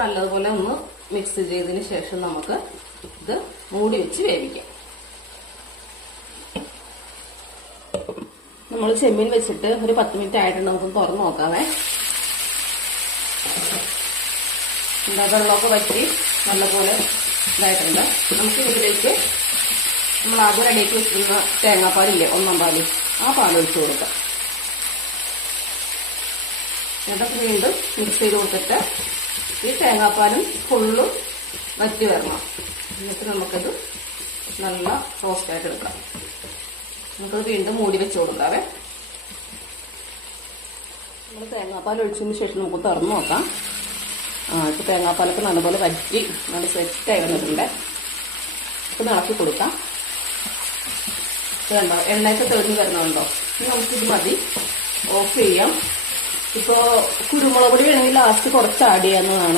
നല്ലതുപോലെ ഒന്ന് മിക്സ് ചെയ്തതിന് ശേഷം നമുക്ക് ഇത് മൂടി വെച്ച് വേവിക്കാം. നമ്മൾ ചെമ്മീൻ വെച്ചിട്ട് ഒരു 10 മിനിറ്റ് ആയിട്ടുണ്ട്. നമുക്ക് തുറന്ന് നോക്കാവേ. എന്താ വെള്ളമൊക്കെ വറ്റി നല്ലപോലെ ഇതായിട്ടുണ്ട്. നമുക്ക് ഇതിലേക്ക് നമ്മൾ ആദ്യം റെഡിയാക്കി വെച്ചിരുന്ന തേങ്ങാപ്പാലില്ലേ, 1 പാല്, ആ പാൽ ഒഴിച്ചു കൊടുക്കാം. എന്നിട്ട് വീണ്ടും മിക്സ് ചെയ്ത് കൊടുത്തിട്ട് ഈ തേങ്ങാപ്പാലും ഫുള്ളും വറ്റി വരണം. എന്നിട്ട് നമുക്കത് നല്ല റോസ്റ്റായിട്ട് എടുക്കാം. നമുക്കത് വീണ്ടും മൂടി വെച്ച് കൊടുക്കാവേ. നമ്മൾ തേങ്ങാപ്പാൽ ഒഴിച്ചതിന് ശേഷം നമുക്ക് തുറന്ന് നോക്കാം. ഇപ്പൊ തേങ്ങാപ്പാലൊക്കെ നല്ലപോലെ വറ്റി നല്ല സെറ്റായി വന്നിട്ടുണ്ട്. ഇപ്പൊ ഇളക്കി കൊടുക്കാം. കണ്ടോ, എണ്ണയൊക്കെ തെളിഞ്ഞ് വരുന്നുണ്ടോ? ഇനി നമുക്കിത് മതി, ഓഫ് ചെയ്യാം. ഇപ്പോ കുരുമുളക് പൊടി വേണമെങ്കിൽ ലാസ്റ്റ് കുറച്ച് ആഡ് ചെയ്യാവുന്നതാണ്.